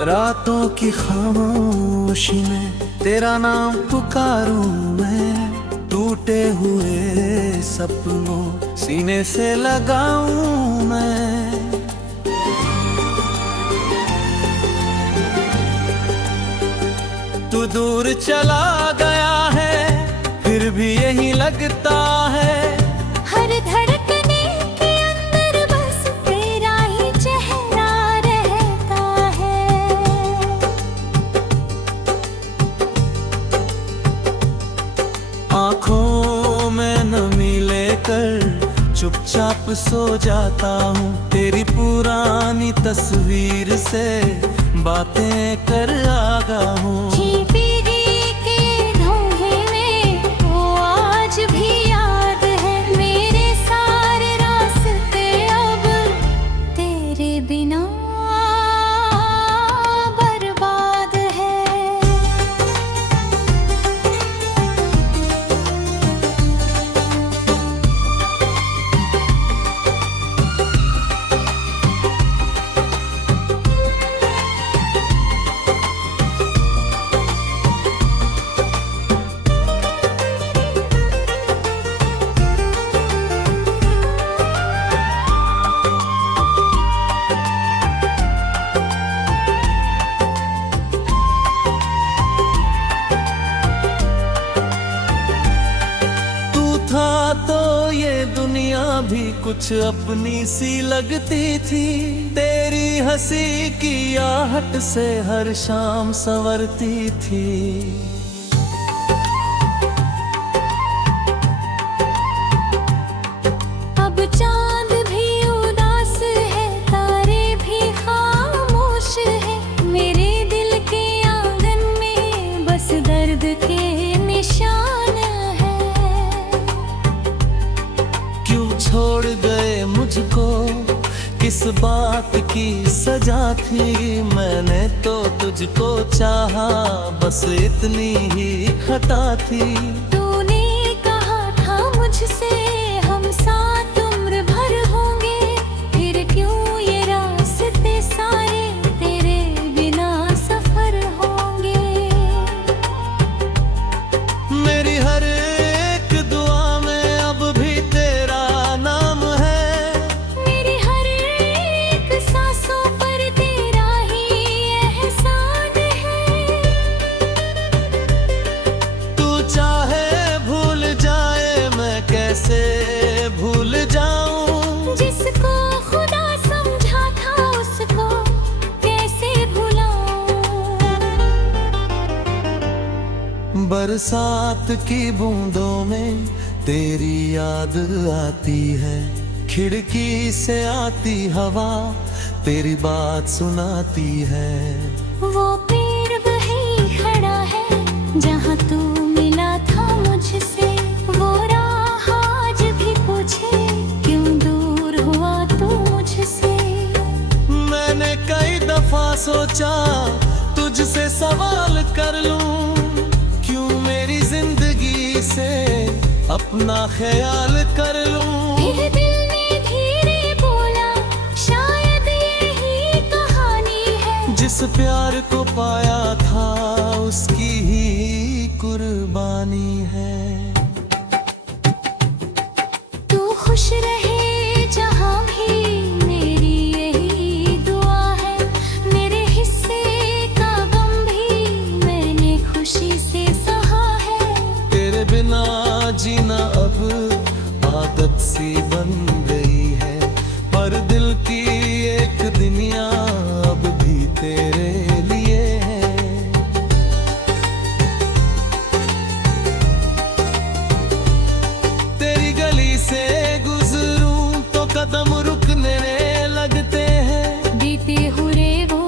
रातों की खामोशी में तेरा नाम पुकारूं मैं, टूटे हुए सपनों सीने से लगाऊं मैं। तू दूर चला गया है फिर भी यही लगता है, हर धड़कने के अंदर बस तेरा ही चेहरा रहता है। आँखों में नमी लेकर चुपचाप सो जाता हूँ, तेरी पुरानी तस्वीर से बातें कर आगा हूँ। तो ये दुनिया भी कुछ अपनी सी लगती थी, तेरी हंसी की आहट से हर शाम संवरती थी। अब चांद भी उदास है, तारे भी खामोश है, मेरे दिल के आंगन में बस दर्द के निशान। छोड़ गए मुझको किस बात की सजा थी, मैंने तो तुझको चाहा बस इतनी ही खता थी। तूने कहा था मुझसे हम साथ उम्र भर होंगे, फिर क्यों ये रास्ते सारे तेरे बिना सफर होंगे। मेरी हर एक दुआ में अब भी कैसे भूल जाऊं, जिसको खुदा समझा था उसको कैसे भुलाऊं। बरसात की बूंदों में तेरी याद आती है, खिड़की से आती हवा तेरी बात सुनाती है। वो पेड़ वही खड़ा है जहाँ तू मिला था मुझसे, वो सोचा तुझसे सवाल कर लूं, क्यों मेरी जिंदगी से अपना ख्याल कर लूं। फिर दिल ने धीरे बोला शायद यही कहानी है, जिस प्यार को पाया था उसकी ही कुर्बानी है। तू खुश रहे जहां भी मेरी यही दुआ है, मेरे हिस्से का गम भी मैंने खुशी से सहा है। तेरे बिना जीना अब आदत सी बन गई है, पर दिल की एक दुनिया अब भी तेरे लिए है। तेरी गली से गुजरूं तो कदम रुकने लगते हैं, बीते हुए वो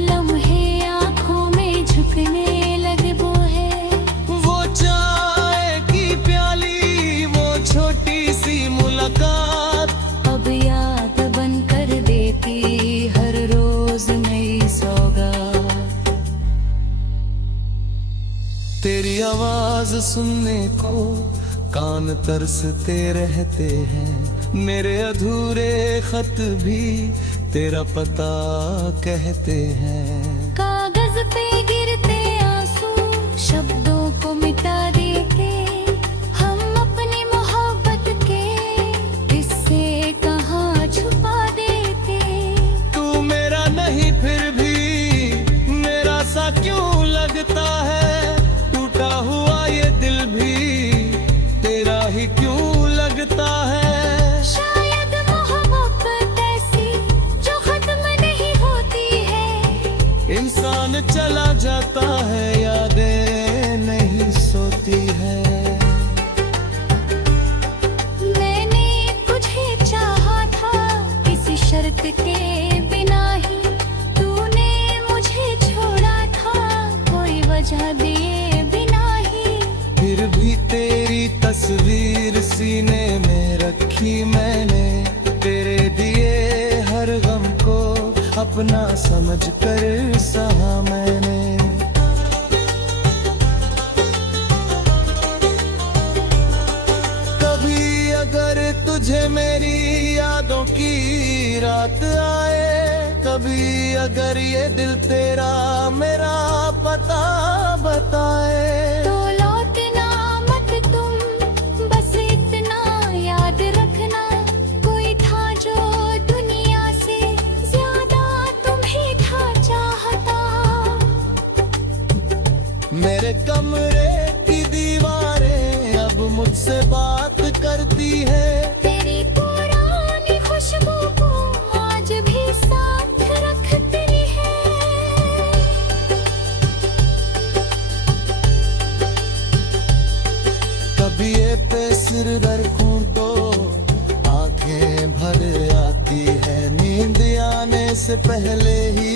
लम्हे आंखों में झुकने लगे वो है। वो चाय की प्याली वो छोटी सी मुलाकात अब याद बन कर देती हर रोज नई सौगात। तेरी आवाज सुनने को कान तरसते रहते हैं, मेरे अधूरे खत भी तेरा पता कहते हैं। तस्वीर सीने में रखी मैंने, तेरे दिए हर गम को अपना समझ कर सहा मैंने। कभी अगर तुझे मेरी यादों की रात आए, कभी अगर ये दिल तेरा मेरा पता बताए, तो लौटना मत तुम, बस इतना याद रखना, कोई था जो दुनिया से ज्यादा तुम्हें था चाहता। मेरे कमरे की दीवारें अब मुझसे बात करती है, तेरी पुरानी खुशबू को आज भी साथ रखती है। कभी ये पे सिर रखूं तो आंखें भर आती है, नींद आने से पहले ही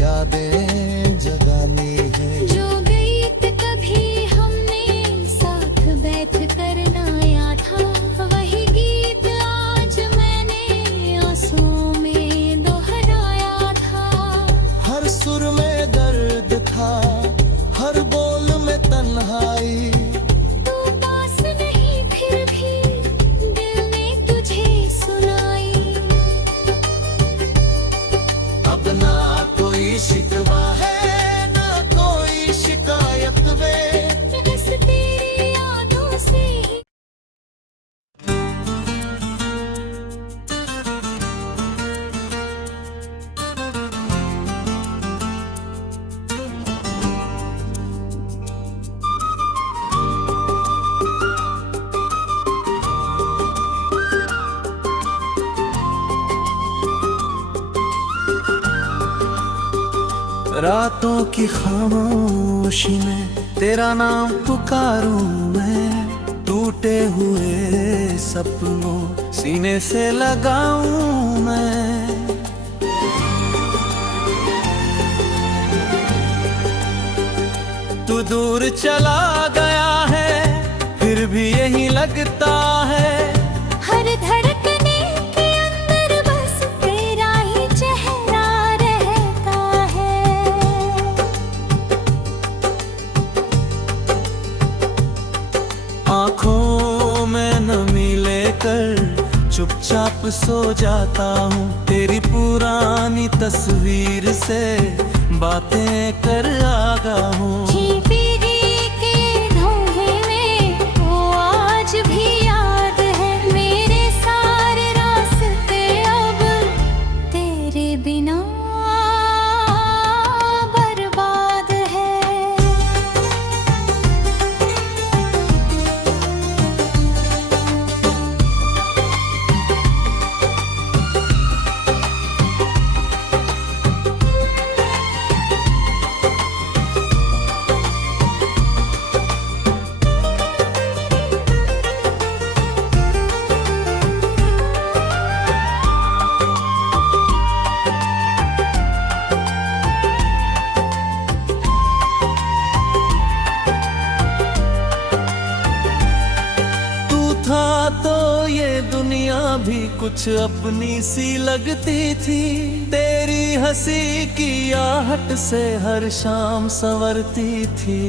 यादें जगानी है। जो गीत कभी हमने साथ बैठ कर गाया था, वही गीत आज मैंने आंसुओं में दोहराया था। हर सुर में दर्द था, हर बोल में तन्हाई, तू पास नहीं फिर भी दिल ने तुझे सुनाई। अब ना कोई शिकवा है ना कोई शिकायत वे, बस तेरी यादों से ही रातों की खामोशी में तेरा नाम पुकारूं मैं, टूटे हुए सपनों सीने से लगाऊं मैं। तू दूर चला गया है फिर भी यही लगता है, हर धड़कने के अंदर बस तेरा ही चेहरा रहता है। आँखों में नमी लेकर चुपचाप सो जाता हूँ, तेरी पुरानी तस्वीर से बातें कर आगा हूँ। छिपी के धोखे में वो आज भी याद है, मेरे सारे रास्ते अब तेरे बिना बर्बाद है। था तो ये दुनिया भी कुछ अपनी सी लगती थी, तेरी हंसी की आहट से हर शाम संवरती थी।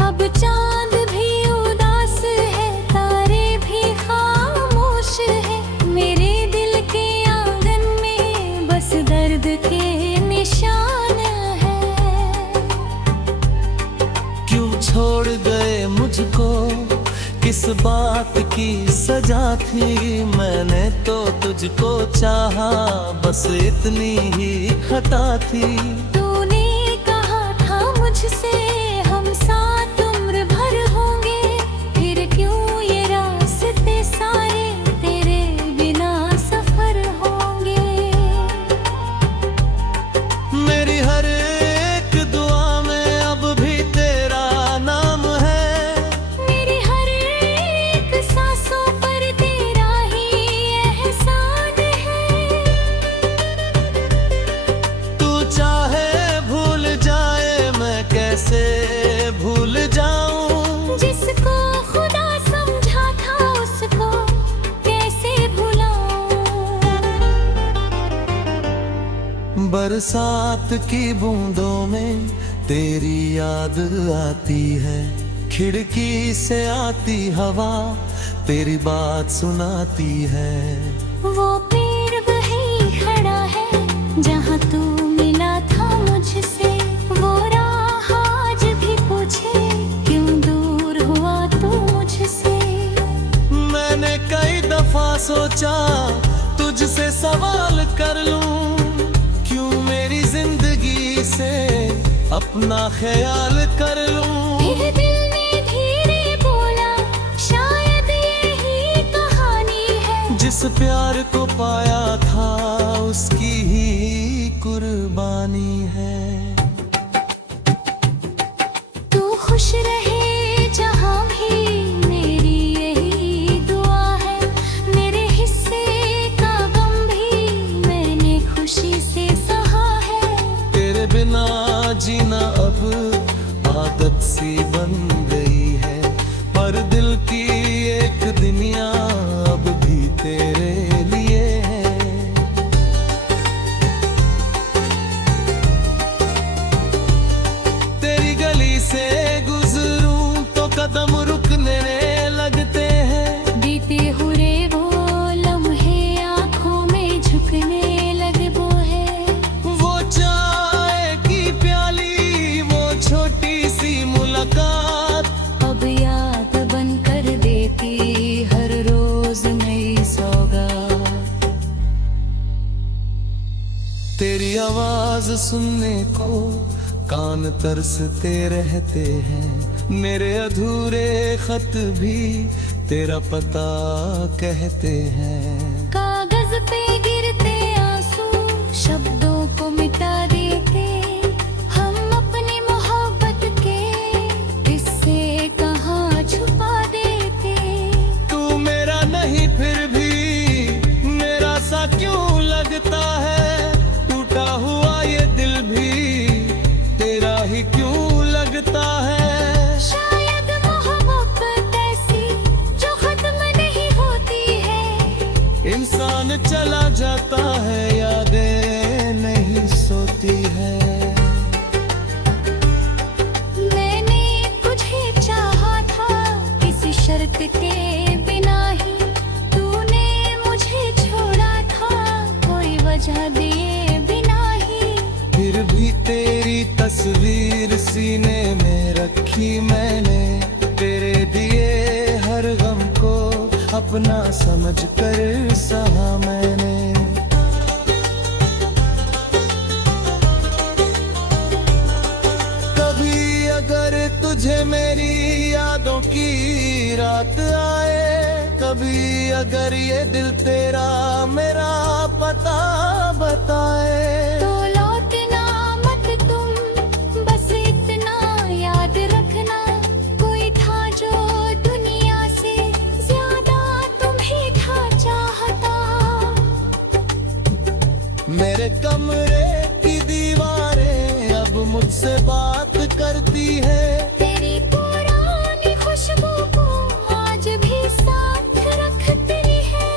अब चांद भी उदास है, तारे भी खामोश है, मेरे दिल के आंगन में बस दर्द के निशान है। क्यों छोड़ गए मुझको, किस बात की सजा थी, मैंने तो तुझको चाहा बस इतनी ही खता थी। तूने कहा था मुझसे हम साथ उम्र भर होंगे, फिर क्यों ये रास्ते सारे तेरे बिना सफर होंगे। मेरी हर एक दुआ में अब भी तेरा नाम है, मेरी हर एक सांसों पर तेरा ही एहसान है। तू चाहे बरसात की बूंदों में तेरी याद आती है, खिड़की से आती हवा तेरी बात सुनाती है। वो पेड़ वहीं खड़ा है जहाँ तू मिला था मुझसे, वो राह आज भी पूछे क्यों दूर हुआ तू मुझसे। मैंने कई दफा सोचा तुझसे सवाल कर लूं, क्यों मेरी जिंदगी से अपना ख्याल कर लूं। फिर दिल ने धीरे बोला शायद यही कहानी है, जिस प्यार को पाया था उसकी ही कुर्बानी है। तू खुश रहे जहाँ भी मेरी यही दुआ है, मेरे हिस्से का गम भी मैंने खुशी से सहा है। तेरे बिना जीना अब आदत सी बन गई है, पर दिल की एक दुनिया अब भी तेरे लिए है। तेरी गली से गुजरूं तो कदम रुकने लगते हैं, बीते हुए वो लम्हे आँखों में झुकने लगे वो है। वो चाय की प्याली, वो छोटी सी मुलाकात अब याद बन कर देती हर रोज नई सौगात। तेरी आवाज सुनने को कान तरसते रहते हैं, मेरे अधूरे खत भी तेरा पता कहते हैं। कागज पे गिरते आंसू शब्दों को मिटा देते, हम अपनी मोहब्बत के किस्से कहाँ छुपा देते। तू मेरा नहीं फिर भी मेरा सा क्यों लगता है, टूटा हुआ ये दिल भी तेरा ही क्यों लगता है। शायद मोहब्बत ऐसी जो खत्म नहीं होती है, इंसान चला जाता है यादें नहीं सोती है। मैंने तुझे चाहा था किसी शर्त के बिना ही, तूने मुझे छोड़ा था कोई वजह दिए बिना ही। फिर भी तेरी तस्वीर सीने में रखी मैंने, तेरे दिए हर गम को अपना समझ कर सहा मैंने। कभी अगर तुझे मेरी यादों की रात आए, कभी अगर ये दिल तेरा मेरा पता बताए, तो लौटना मत तुम, बस इतना याद रखना, कोई था जो दुनिया से ज्यादा तुम्हें था चाहता। मेरे कमरे की दीवारें अब मुझसे बात करती है, तेरी पुरानी खुशबू को आज भी साथ रखती है।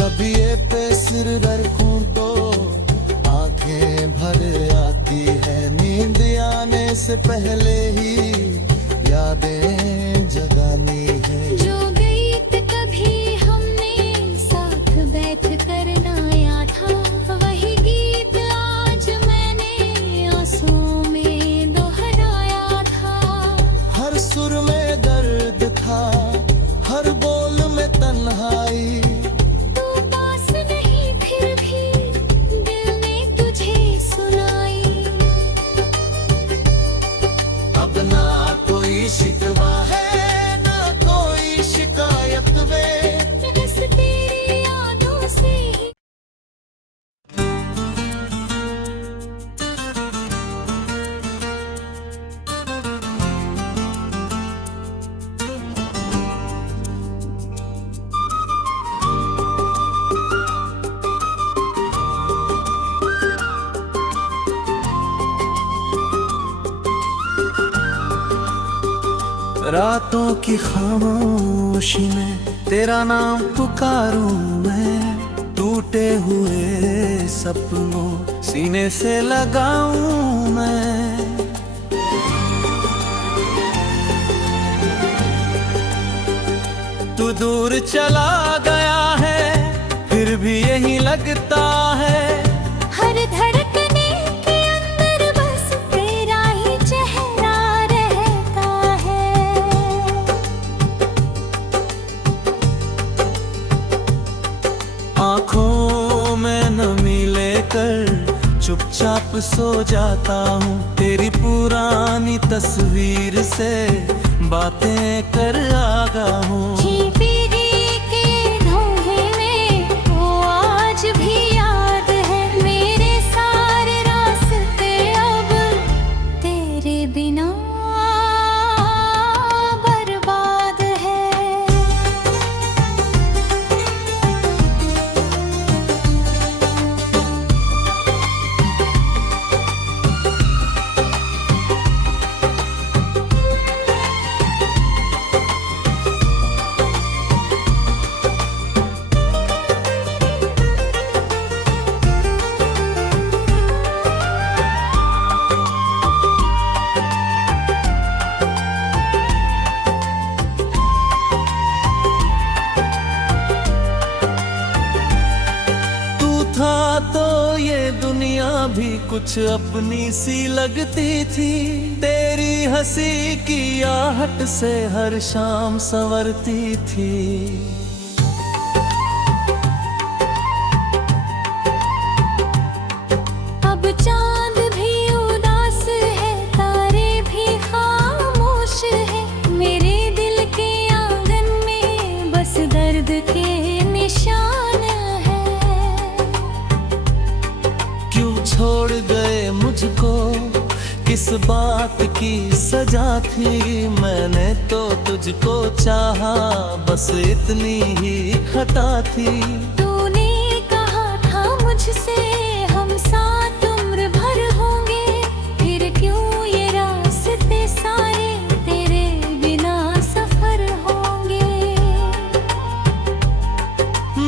कभी ये पे सिर रखूं तो आंखें भर आती है, नींद आने से पहले ही यादें जगानी है। जो गीत कभी हमने साथ बैठ कर गाया था, वही गीत आज मैंने आंसुओं में दोहराया था। हर सुर में दर्द था, हर बोल में तन्हाई, तू पास नहीं फिर भी दिल ने तुझे सुनाई। अब ना कोई शिकवा है ना कोई शिकायत वे, बस तेरी यादों से ही रातों की खामोशी में तेरा नाम पुकारूं मैं, टूटे हुए सपनों सीने से लगाऊं मैं। तू दूर चला गया है, फिर भी यही लगता है। हर धड़कने के अंदर बस तेरा ही चेहरा रहता है। आँखों में नमी लेकर चुपचाप सो जाता हूँ, तेरी पुरानी तस्वीर से बातें कर आगा हूँ। तो ये दुनिया भी कुछ अपनी सी लगती थी, तेरी हंसी की आहट से हर शाम संवरती थी। अब चांद भी उदास है, तारे भी खामोश है, मेरे दिल के आंगन में बस दर्द के निशान। छोड़ गए मुझको, किस बात की सजा थी, मैंने तो तुझको चाहा, बस इतनी ही खता थी। तूने कहा था मुझसे हम साथ उम्र भर होंगे, फिर क्यों ये रास्ते सारे तेरे बिना सफर होंगे।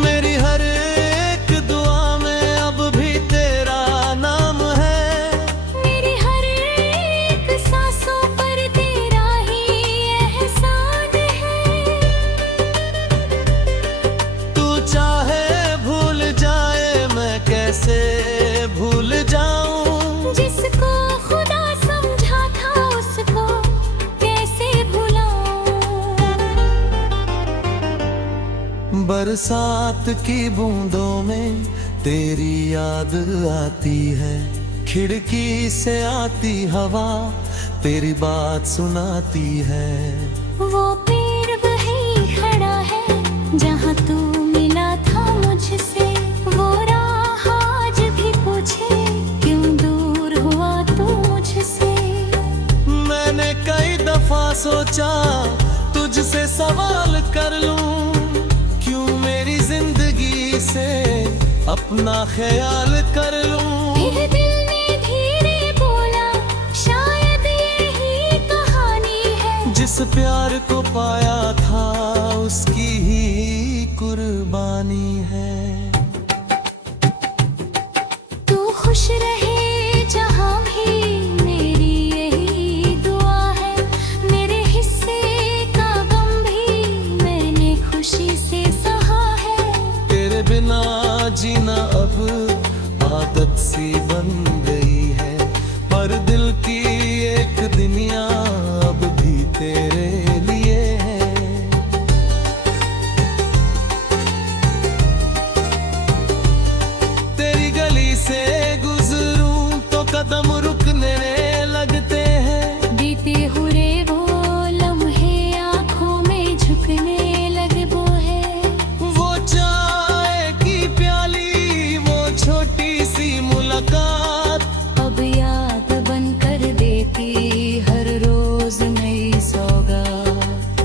मेरी हर एक दुआ में अब भी तेरा नाम है, मेरी हर एक सांसों पर तेरा ही एहसान है। तू चाहे भूल जाए मैं कैसे भूल जाऊं, जिसको खुदा समझा था उसको कैसे भुलाऊं। बरसात की बूंदों में तेरी याद आती है, खिड़की से आती हवा तेरी बात सुनाती है। वो पेड़ वहीं खड़ा है जहाँ तू मिला था मुझसे, वो राह आज भी पूछे क्यों दूर हुआ तू मुझसे। मैंने कई दफा सोचा तुझसे सवाल कर लूं, क्यों मेरी जिंदगी से अपना ख्याल कर लूं। फिर दिल ने धीरे बोला शायद यही कहानी है, जिस प्यार को पाया था उसकी ही कुर्बानी है। तू खुश रहे जहाँ भी मेरी यही दुआ है, मेरे हिस्से का गम भी मैंने खुशी से सहा है। तेरे बिना जीना अब आदत सी बन गई है, पर दिल की एक दुनिया अब भी तेरे लिए है। तेरी गली से गुजरूं तो कदम रुकने लगते हैं, बीते हुए वो लम्हे आँखों में झुकने लगे वो है। वो चाय की प्याली, वो छोटी सी मुलाकात अब याद बन कर देती हर रोज नई सौगात।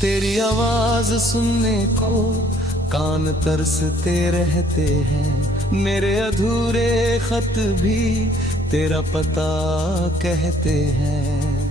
तेरी आवाज सुनने को कान तरसते रहते हैं, मेरे अधूरे खत भी तेरा पता कहते हैं।